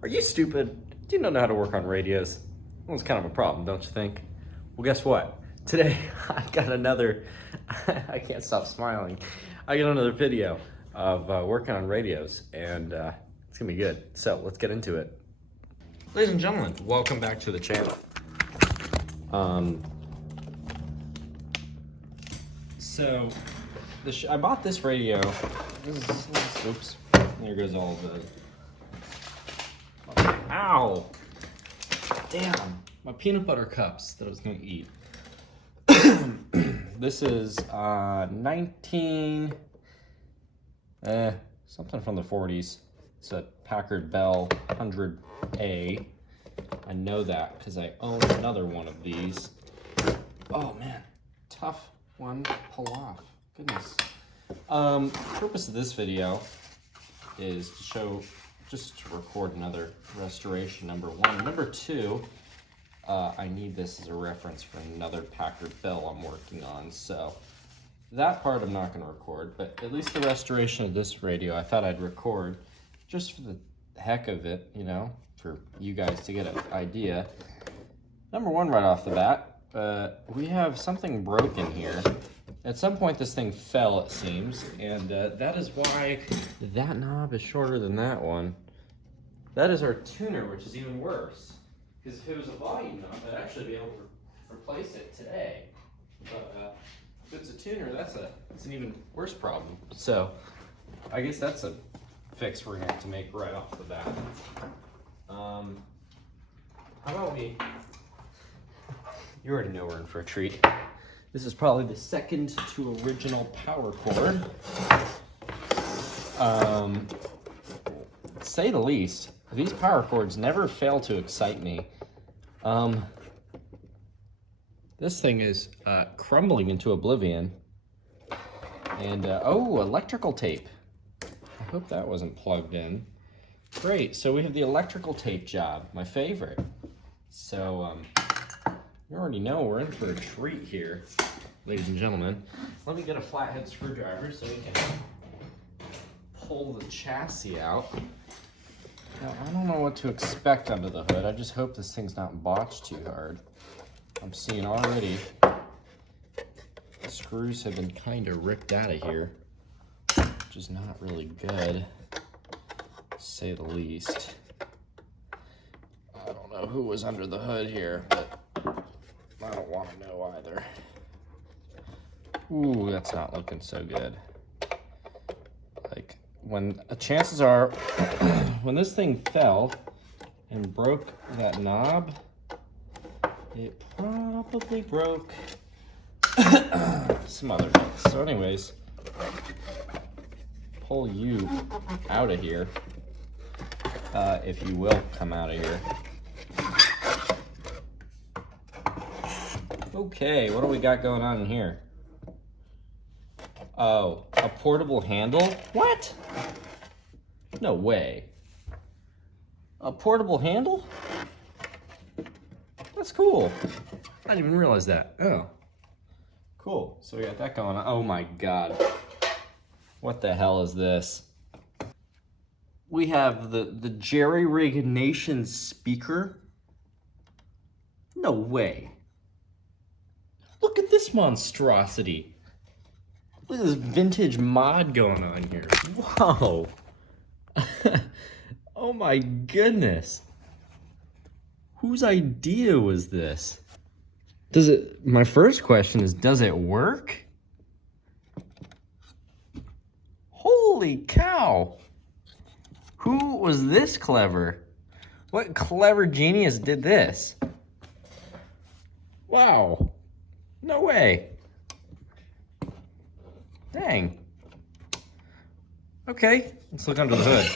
Are you stupid? Do you not know how to work on radios? Well, it's kind of a problem, don't you think? Well, guess what? Today, I got another, I can't stop smiling. I got another video of working on radios, and it's gonna be good. So let's get into it. Ladies and gentlemen, welcome back to the channel. So, I bought this radio. Oops, there goes all the. Ow! Damn, my peanut butter cups that I was gonna eat. This is something from the 40's. It's a Packard Bell 100A. I know that because I own another one of these. Oh man, tough one to pull off. Goodness. The purpose of this video is to show, just to record another restoration, number one. Number two, I need this as a reference for another Packard Bell I'm working on. So that part I'm not going to record, but at least the restoration of this radio I thought I'd record just for the heck of it, you know, for you guys to get an idea. Number one, right off the bat, we have something broken here. At some point this thing fell, it seems, and that is why that knob is shorter than that one. That is our tuner, which is even worse. Because if it was a volume knob, I'd actually be able to replace it today. But if it's a tuner, it's an even worse problem. So I guess that's a fix we're going to have to make right off the bat. How about you already know we're in for a treat. This is probably the second to original power cord. To say the least, these power cords never fail to excite me. This thing is crumbling into oblivion. And, oh, electrical tape. I hope that wasn't plugged in. Great, so we have the electrical tape job, my favorite. So, you already know we're in for a treat here, ladies and gentlemen. Let me get a flathead screwdriver so we can pull the chassis out. Now, I don't know what to expect under the hood. I just hope this thing's not botched too hard. I'm seeing already the screws have been kind of ripped out of here, which is not really good, to say the least. I don't know who was under the hood here, but I don't want to know either. Ooh, that's not looking so good. Like, chances are, when this thing fell and broke that knob, it probably broke some other bits. So anyways, pull you out of here, if you will come out of here. Okay, what do we got going on in here? Oh, a portable handle? What? No way. A portable handle? That's cool. I didn't even realize that. Oh, cool. So we got that going on. Oh my God. What the hell is this? We have the Jerry Rig Nation speaker. No way. Look at this monstrosity. Look at this vintage mod going on here. Whoa. Oh my goodness. Whose idea was this? My first question is, does it work? Holy cow. Who was this clever? What clever genius did this? Wow. No way. Dang. Okay, let's look under the hood.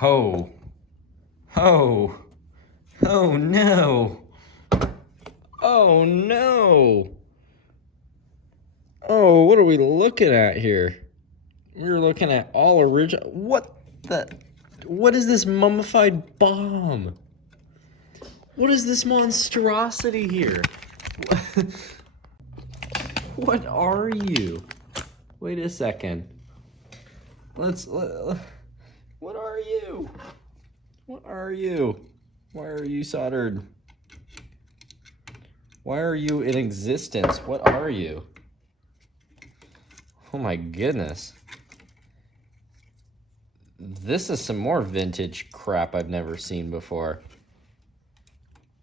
Oh. Oh. Oh no. Oh no. Oh, what are we looking at here? We're looking at all original. What is this mummified bomb? What is this monstrosity here? What are you? Wait a second. What are you? What are you? Why are you soldered? Why are you in existence? What are you? Oh my goodness. This is some more vintage crap I've never seen before.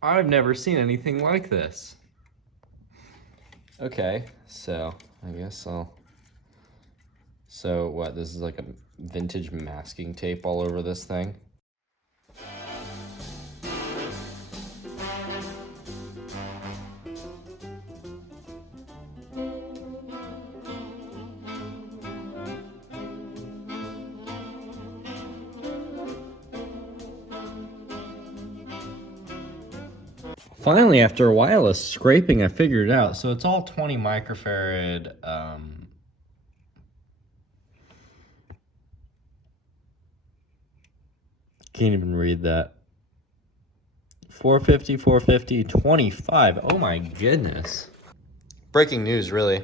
I've never seen anything like this. Okay, so I guess I'll... So what, this is like a vintage masking tape all over this thing? Finally, after a while of scraping, I figured it out. So it's all 20 microfarad. Can't even read that. 450, 25. Oh my goodness. Breaking news, really.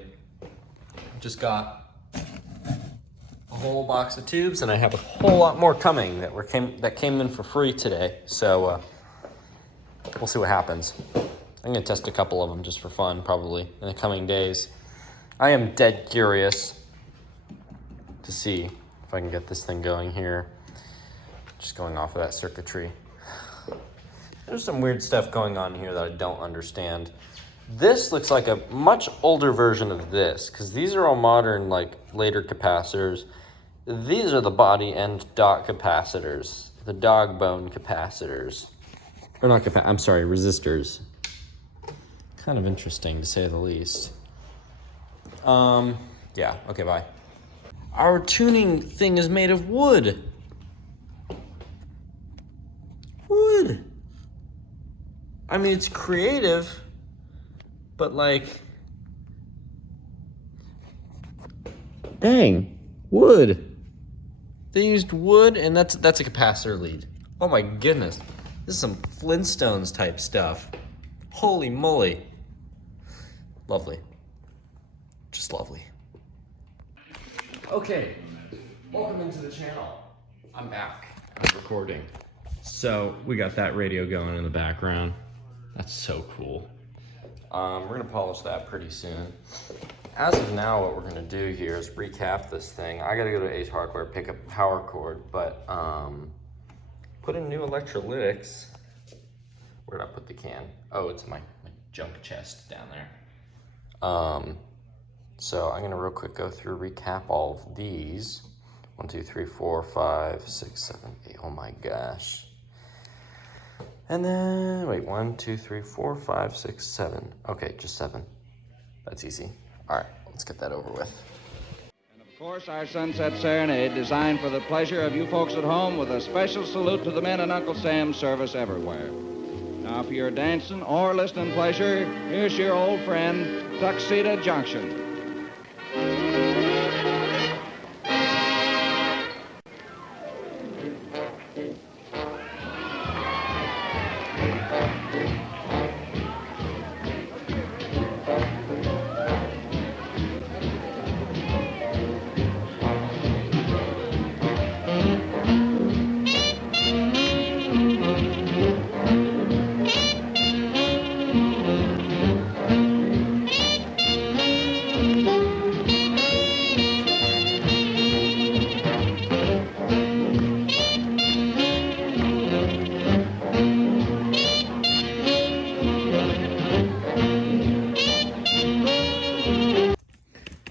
Just got a whole box of tubes, and I have a whole lot more coming that came in for free today. So we'll see what happens. I'm gonna test a couple of them just for fun, probably in the coming days. I am dead curious to see if I can get this thing going here. Just going off of that circuitry. There's some weird stuff going on here that I don't understand. This looks like a much older version of this, because these are all modern, like later capacitors. These are the body and dot capacitors, the dog bone capacitors. Or not I'm sorry, resistors. Kind of interesting to say the least. Yeah, okay, bye. Our tuning thing is made of wood. Wood. I mean, it's creative, but like, dang, wood. They used wood, and that's a capacitor lead. Oh my goodness. This is some Flintstones type stuff. Holy moly. Lovely. Just lovely. Okay, welcome into the channel. I'm back. I'm recording. So we got that radio going in the background. That's so cool. We're gonna polish that pretty soon. As of now, what we're gonna do here is recap this thing. I gotta go to Ace Hardware, pick up a power cord, but put in new electrolytics. Where'd I put the can? Oh, it's my junk chest down there. So I'm gonna real quick go through, recap all of these. 1, 2, 3, 4, 5, 6, 7, 8. Oh my gosh. And then, wait, 1, 2, 3, 4, 5, 6, 7. Okay, just 7. That's easy. All right, let's get that over with. And of course, our Sunset Serenade, designed for the pleasure of you folks at home, with a special salute to the men in Uncle Sam's service everywhere. Now, for your dancing or listening pleasure, here's your old friend, Tuxedo Junction.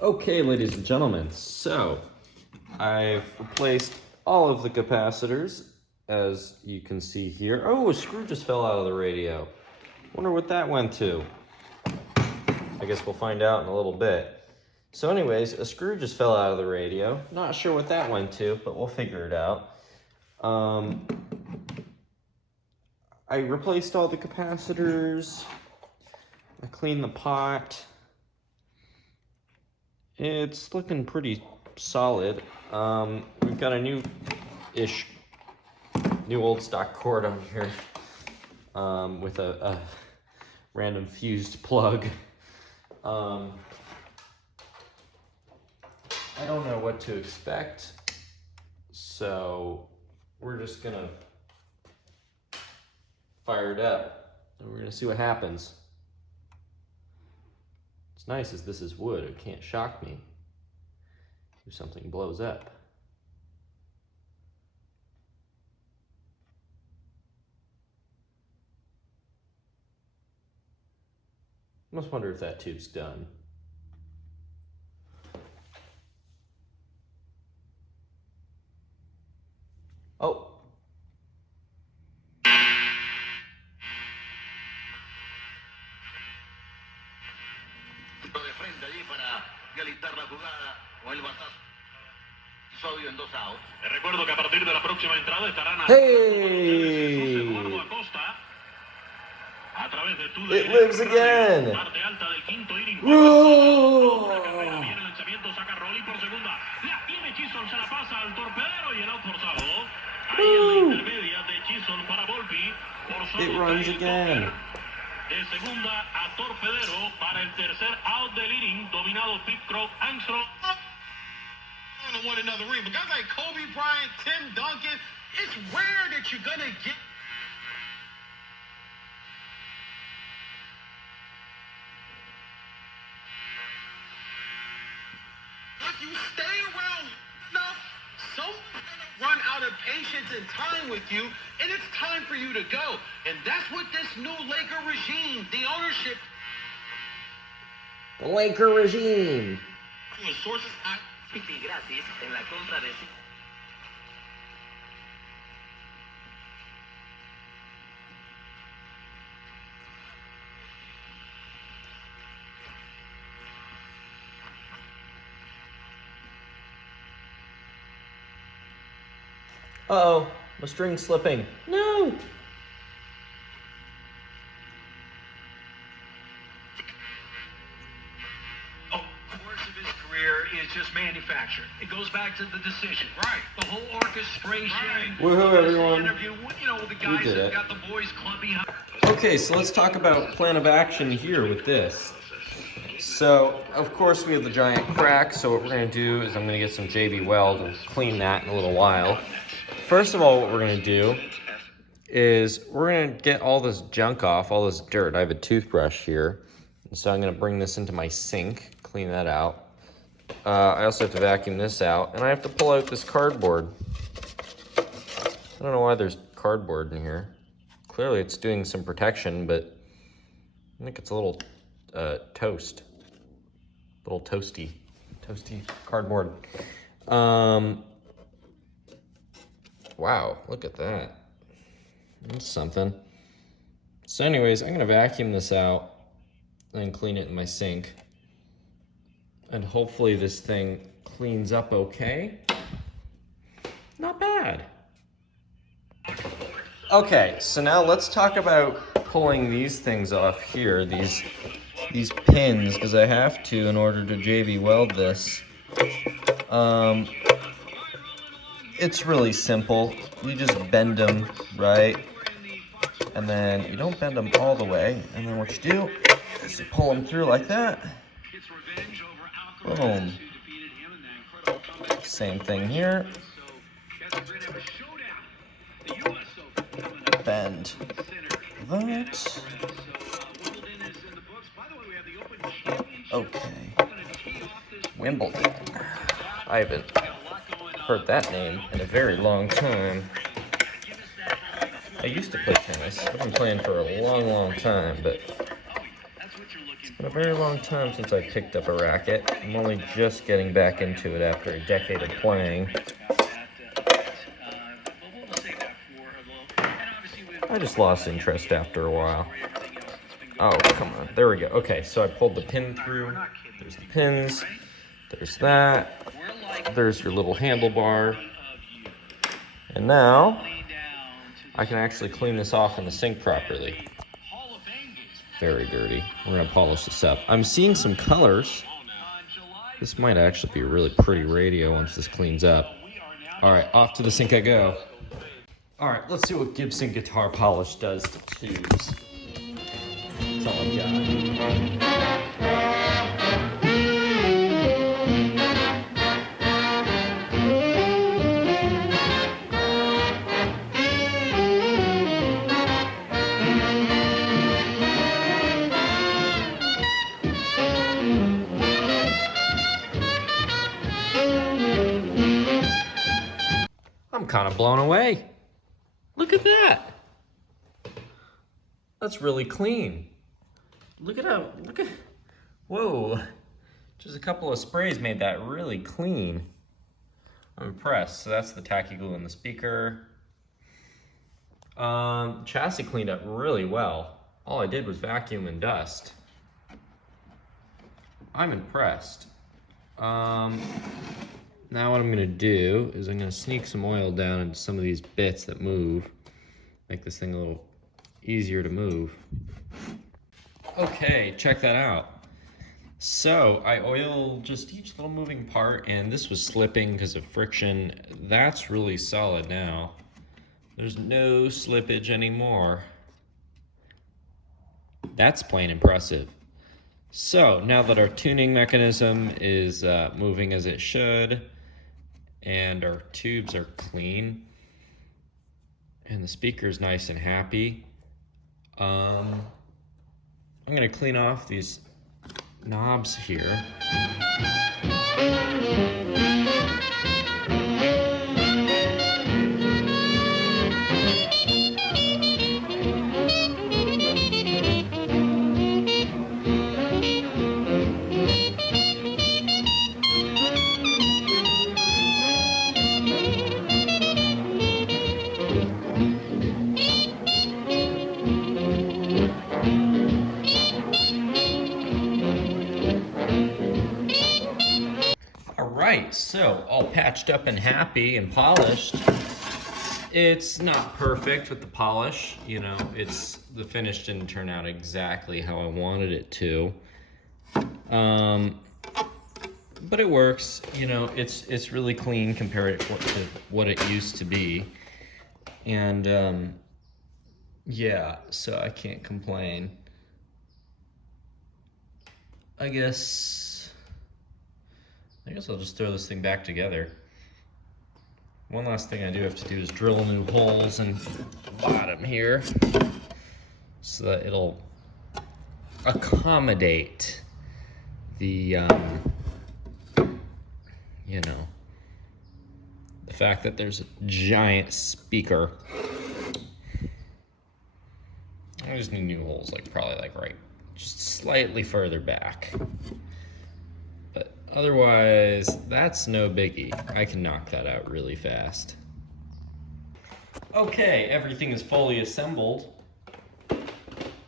Okay, ladies and gentlemen, so I've replaced all of the capacitors, as you can see here. Oh, a screw just fell out of the radio. Wonder what that went to. I guess we'll find out in a little bit. So anyways, a screw just fell out of the radio. Not sure what that went to, but we'll figure it out. I replaced all the capacitors. I cleaned the pot. It's looking pretty solid. We've got a new old stock cord on here with a random fused plug. I don't know what to expect, so we're just gonna fire it up, and we're gonna see what happens. What's nice is this is wood. It can't shock me if something blows up. I must wonder if that tube's done. Oh. De frente allí para realizar la jugada o el batazo. Sodio en 2 outs. Te recuerdo que a partir de la próxima entrada estarán a Hey! Eduardo Acosta a través de tu It lives again. parte alta del quinto inning. Whoa! La carrera viene el lanzamiento, saca Rolly por segunda. La tiene Chisholm, se la pasa al torpedero y el out forzado. Ahí en la intermedia de Chisholm para Volpi. Por solo It runs again. de segunda a torpedero para el tercer out del inning, dominado Pete Crow, Armstrong. To win another ring, but guys like Kobe Bryant, Tim Duncan, it's rare that you're gonna get. If you stay around enough, someone's gonna run out of patience and time with you, and it's time for you to go. And that's what this new Laker regime, the ownership, The Laker regime. sources. Gratis en la compra de... Uh-oh, my string's slipping. No! Course of his career is just manufactured. It goes back to the decision. Right. The whole orchestration. Right. Woohoo, everyone. Interview, you know, the guys did that it. got the boys club behind. Okay, so let's talk about plan of action here with this. So, of course, we have the giant crack, so what we're going to do is I'm going to get some JB Weld and clean that in a little while. First of all, what we're going to do is we're going to get all this junk off, all this dirt. I have a toothbrush here, and so I'm going to bring this into my sink, clean that out. I also have to vacuum this out, and I have to pull out this cardboard. I don't know why there's cardboard in here. Clearly it's doing some protection, but I think it's a little toast. Little toasty cardboard. Wow, look at that. That's something. So anyways, I'm gonna vacuum this out and clean it in my sink. And hopefully this thing cleans up okay. Not bad. Okay, so now let's talk about pulling these things off here, these pins, because I have to in order to JB Weld this. It's really simple. You just bend them, right? And then you don't bend them all the way. And then what you do is you pull them through like that. Boom. Same thing here. Bend that. Okay. Wimbledon. I haven't heard that name in a very long time. I used to play tennis. I've been playing for a long, long time, but it's been a very long time since I picked up a racket. I'm only just getting back into it after a decade of playing. I just lost interest after a while. Oh, come on. There we go. Okay, so I pulled the pin through. There's the pins. There's that. There's your little handlebar. And now I can actually clean this off in the sink properly. Very dirty. We're going to polish this up. I'm seeing some colors. This might actually be a really pretty radio once this cleans up. All right, off to the sink I go. All right, let's see what Gibson guitar polish does to tubes. That's all I've got. I'm kind of blown away. Look at that. That's really clean. Look at, whoa. Just a couple of sprays made that really clean. I'm impressed. So that's the tacky glue in the speaker. Chassis cleaned up really well. All I did was vacuum and dust. I'm impressed. Now what I'm gonna do is I'm gonna sneak some oil down into some of these bits that move. Make this thing a little easier to move. Okay, check that out. So I oiled just each little moving part, and this was slipping because of friction. That's really solid now. There's no slippage anymore. That's plain impressive. So now that our tuning mechanism is moving as it should, and our tubes are clean, and the speaker's nice and happy, I'm gonna clean off these knobs here. Alright, so all patched up and happy and polished. It's not perfect with the polish, you know, the finish didn't turn out exactly how I wanted it to. But it works, you know, it's really clean compared to what it used to be. And yeah, so I can't complain. I guess I'll just throw this thing back together. One last thing I do have to do is drill new holes in the bottom here so that it'll accommodate the, you know, the fact that there's a giant speaker. I just need new holes, probably right, just slightly further back. But otherwise, that's no biggie. I can knock that out really fast. Okay, everything is fully assembled.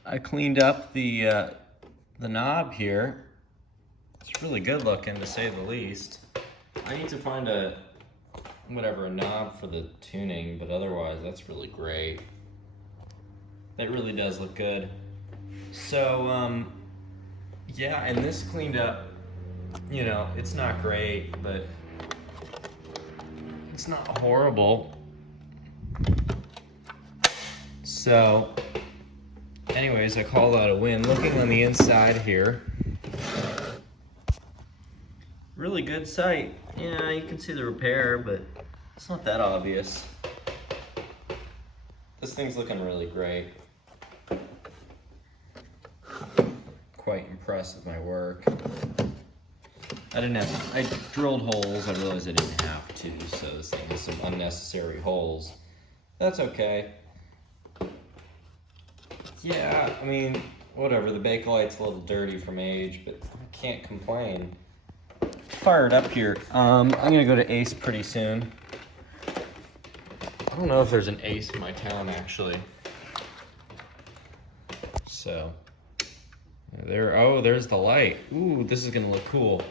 I cleaned up the knob here. It's really good looking, to say the least. I need to find a knob for the tuning, but otherwise that's really great. That really does look good. So, yeah, and this cleaned up. You know, it's not great, but it's not horrible. So, anyways, I call that a win. Looking on the inside here, really good sight. Yeah, you can see the repair, but it's not that obvious. This thing's looking really great. Quite impressed with my work. I drilled holes. I realized I didn't have to, so this thing has some unnecessary holes. That's okay. Yeah, I mean, whatever. The Bakelite's a little dirty from age, but I can't complain. Fire it up here. I'm gonna go to Ace pretty soon. I don't know if there's an Ace in my town, actually. So, there's the light. Ooh, this is gonna look cool.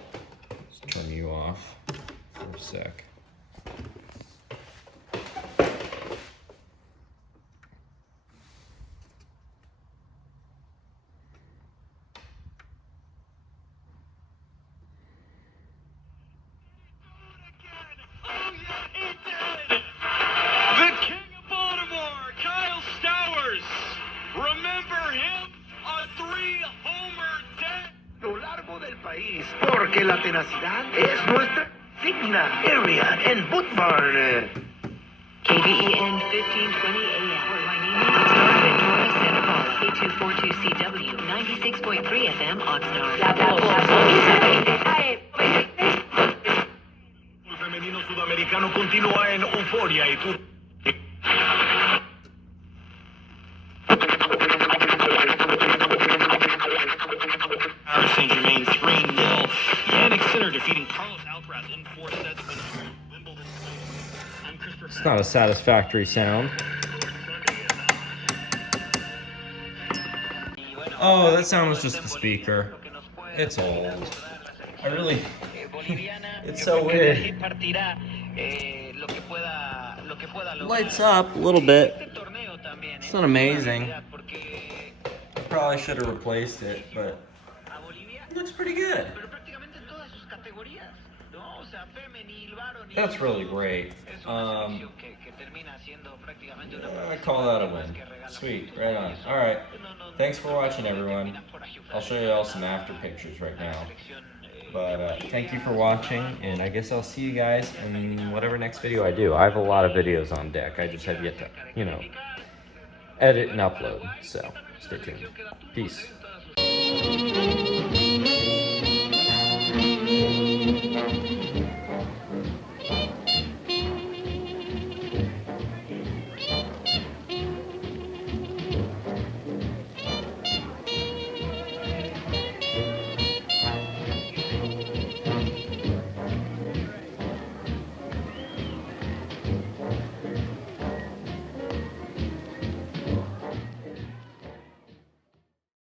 Turn you off for a sec. Porque la tenacidad es nuestra signa area en Boot Barn. KBEN 1520 AM. Oxnard, Ventura, Santa Paula. K242CW. 96.3 FM, Oxnard. Femenino sudamericano. americano continúa en euforia y tú... Saint-Germain 3-0. Yannick Sinner defeating Carlos Alcaraz in 4 sets. Wimbledon. I'm Christopher. It's not a satisfactory sound. Oh, that sound was just the speaker. It's old. I really... It's so weird. Lights up a little bit. It's not amazing. I probably should have replaced it, but it looks pretty good. That's really great. I call that a win. Sweet, right on. Alright, thanks for watching, everyone. I'll show you all some after pictures right now. But thank you for watching, and I guess I'll see you guys in whatever next video I do. I have a lot of videos on deck. I just have yet to, edit and upload. So, stay tuned. Peace.